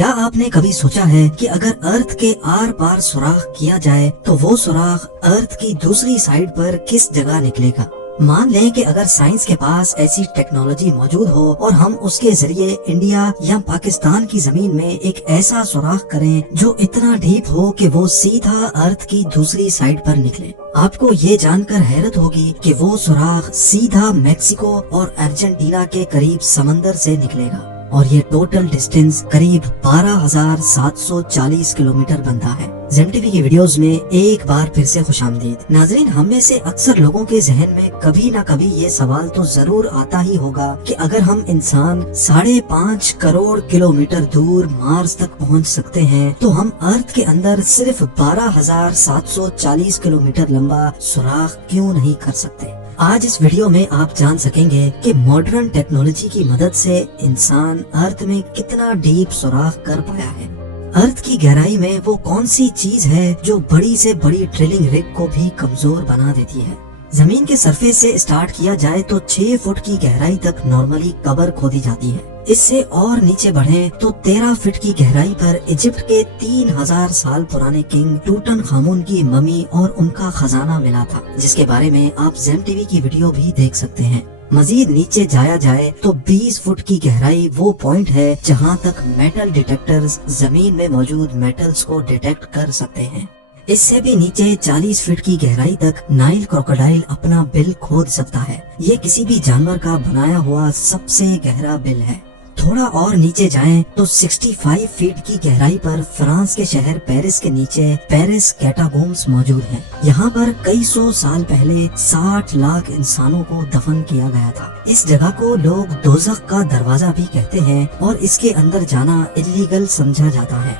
کیا آپ نے کبھی سوچا ہے کہ اگر ارتھ کے آر پار سوراخ کیا جائے تو وہ سوراخ ارتھ کی دوسری سائڈ پر کس جگہ نکلے گا؟ مان لیں کہ اگر سائنس کے پاس ایسی ٹیکنالوجی موجود ہو اور ہم اس کے ذریعے انڈیا یا پاکستان کی زمین میں ایک ایسا سوراخ کریں جو اتنا ڈیپ ہو کہ وہ سیدھا ارتھ کی دوسری سائڈ پر نکلے، آپ کو یہ جان کر حیرت ہوگی کہ وہ سوراخ سیدھا میکسیکو اور ارجنٹینا کے قریب سمندر سے نکلے گا، اور یہ ٹوٹل ڈسٹینس قریب 12,740 کلومیٹر بنتا ہے۔ زیم ٹی وی کی ویڈیوز میں ایک بار پھر سے خوش آمدید۔ ناظرین، ہم میں سے اکثر لوگوں کے ذہن میں کبھی نہ کبھی یہ سوال تو ضرور آتا ہی ہوگا کہ اگر ہم انسان 5.5 کروڑ کلومیٹر دور مارس تک پہنچ سکتے ہیں تو ہم ارتھ کے اندر صرف 12,740 کلومیٹر لمبا سوراخ کیوں نہیں کر سکتے؟ آج اس ویڈیو میں آپ جان سکیں گے کہ ماڈرن ٹیکنالوجی کی مدد سے انسان ارتھ میں کتنا ڈیپ سوراخ کر پایا ہے۔ ارتھ کی گہرائی میں وہ کون سی چیز ہے جو بڑی سے بڑی ڈرلنگ رگ کو بھی کمزور بنا دیتی ہے؟ زمین کے سرفیس سے اسٹارٹ کیا جائے تو 6 فٹ کی گہرائی تک نارملی قبر کھودی جاتی ہے۔ اس سے اور نیچے بڑھیں تو 13 فٹ کی گہرائی پر ایجپٹ کے 3000 سال پرانے کنگ ٹوٹن خامون کی ممی اور ان کا خزانہ ملا تھا، جس کے بارے میں آپ زیم ٹی وی کی ویڈیو بھی دیکھ سکتے ہیں۔ مزید نیچے جایا جائے تو 20 فٹ کی گہرائی وہ پوائنٹ ہے جہاں تک میٹل ڈیٹیکٹرز زمین میں موجود میٹلز کو ڈیٹیکٹ کر سکتے ہیں۔ اس سے بھی نیچے 40 فٹ کی گہرائی تک نائل کروکوڈائل اپنا بل کھود سکتا ہے۔ یہ کسی بھی جانور کا بنایا ہوا سب سے گہرا بل ہے۔ تھوڑا اور نیچے جائیں تو 65 فٹ کی گہرائی پر فرانس کے شہر پیرس کے نیچے پیرس کیٹاکومبس موجود ہیں۔ یہاں پر کئی سو سال پہلے 60 لاکھ انسانوں کو دفن کیا گیا تھا۔ اس جگہ کو لوگ دوزخ کا دروازہ بھی کہتے ہیں اور اس کے اندر جانا الیگل سمجھا جاتا ہے۔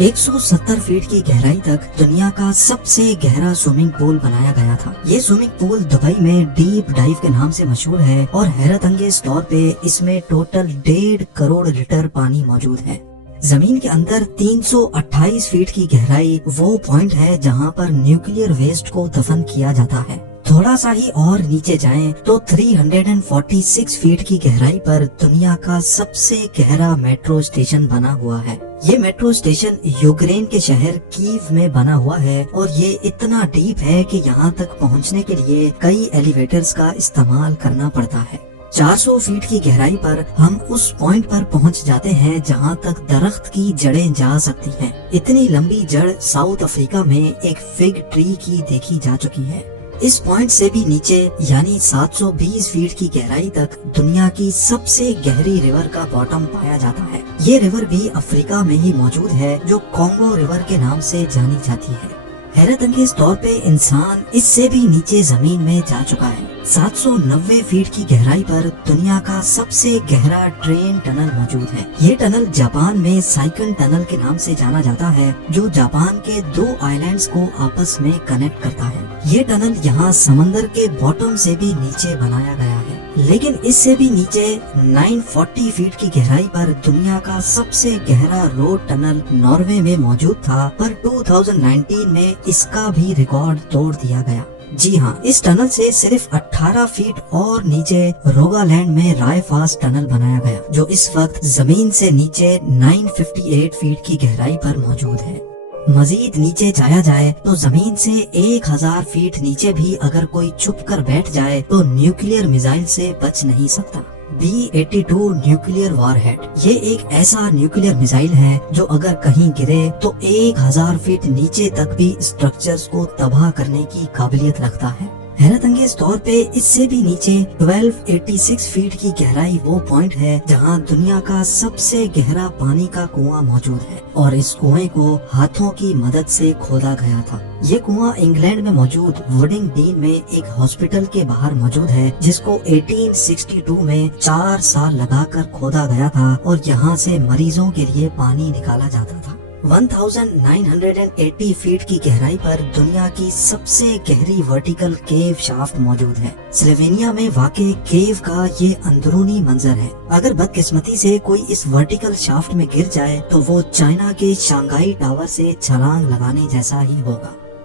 170 فٹ کی گہرائی تک دنیا کا سب سے گہرا سوئمنگ پول بنایا گیا تھا۔ یہ سوئمنگ پول دبئی میں ڈیپ ڈائیو کے نام سے مشہور ہے اور حیرت انگیز طور پہ اس میں ٹوٹل 1.5 کروڑ لیٹر پانی موجود ہے۔ زمین کے اندر 328 فٹ کی گہرائی وہ پوائنٹ ہے جہاں پر نیوکلیئر ویسٹ کو دفن کیا جاتا ہے۔ تھوڑا سا ہی اور نیچے جائیں تو 346 فٹ کی گہرائی پر دنیا کا سب سے گہرا میٹرو اسٹیشن بنا ہوا ہے۔ یہ میٹرو اسٹیشن یوکرین کے شہر کیو میں بنا ہوا ہے اور یہ اتنا ڈیپ ہے کہ یہاں تک پہنچنے کے لیے کئی ایلیویٹرز کا استعمال کرنا پڑتا ہے۔ 400 فٹ کی گہرائی پر ہم اس پوائنٹ پر پہنچ جاتے ہیں جہاں تک درخت کی جڑیں جا سکتی ہیں۔ اتنی لمبی جڑ ساؤتھ افریقہ میں ایک فگ ٹری کی دیکھی جا چکی ہے۔ اس پوائنٹ سے بھی نیچے یعنی 720 فٹ کی گہرائی تک دنیا کی سب سے گہری ریور کا باٹم پایا جاتا ہے۔ یہ ریور بھی افریقہ میں ہی موجود ہے جو کانگو ریور کے نام سے جانی جاتی ہے۔ حیرت انگیز طور پہ انسان اس سے بھی نیچے زمین میں جا چکا ہے۔ 790 فٹ کی گہرائی پر دنیا کا سب سے گہرا ٹرین ٹنل موجود ہے۔ یہ ٹنل جاپان میں سائکن ٹنل کے نام سے جانا جاتا ہے جو جاپان کے 2 آئیلینڈز کو آپس میں کنیکٹ کرتا ہے۔ یہ ٹنل یہاں سمندر کے باٹم سے بھی نیچے بنایا گیا ہے، لیکن اس سے بھی نیچے 940 فٹ کی گہرائی پر دنیا کا سب سے گہرا روڈ ٹنل ناروے میں موجود تھا، پر 2019 میں اس کا بھی ریکارڈ توڑ دیا گیا۔ جی ہاں، اس ٹنل سے صرف 18 فٹ اور نیچے روگالینڈ میں رائے فاس ٹنل بنایا گیا جو اس وقت زمین سے نیچے 958 فٹ کی گہرائی پر موجود ہے۔ مزید نیچے جایا جائے تو زمین سے 1000 فٹ نیچے بھی اگر کوئی چھپ کر بیٹھ جائے تو نیوکلیئر میزائل سے بچ نہیں سکتا۔ B-82 نیوکلیئر وار ہیڈ یہ ایک ایسا نیوکلیئر میزائل ہے جو اگر کہیں گرے تو 1000 فٹ نیچے تک بھی اسٹرکچرز کو تباہ کرنے کی قابلیت رکھتا ہے۔ حیرت انگیز طور پہ اس سے بھی نیچے 1286 فٹ کی گہرائی وہ پوائنٹ ہے جہاں دنیا کا سب سے گہرا پانی کا کنواں موجود ہے اور اس کنویں کو ہاتھوں کی مدد سے کھودا گیا تھا۔ یہ کنواں انگلینڈ میں موجود وڈنگ ڈین میں ایک ہاسپٹل کے باہر موجود ہے جس کو 1862 میں 4 سال لگا کر کھودا گیا تھا اور یہاں سے مریضوں کے لیے پانی نکالا جاتا تھا۔ 1980 فٹ کی گہرائی پر دنیا کی سب سے گہری ورٹیکل کیو شافٹ موجود ہے۔ سلوینیا میں واقع کیو کا یہ اندرونی منظر ہے۔ اگر بدقسمتی سے کوئی اس ورٹیکل شافٹ میں گر جائے تو وہ چائنا کے شانگھائی ٹاور سے چھلانگ لگانے جیسا ہی ہوگا۔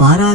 12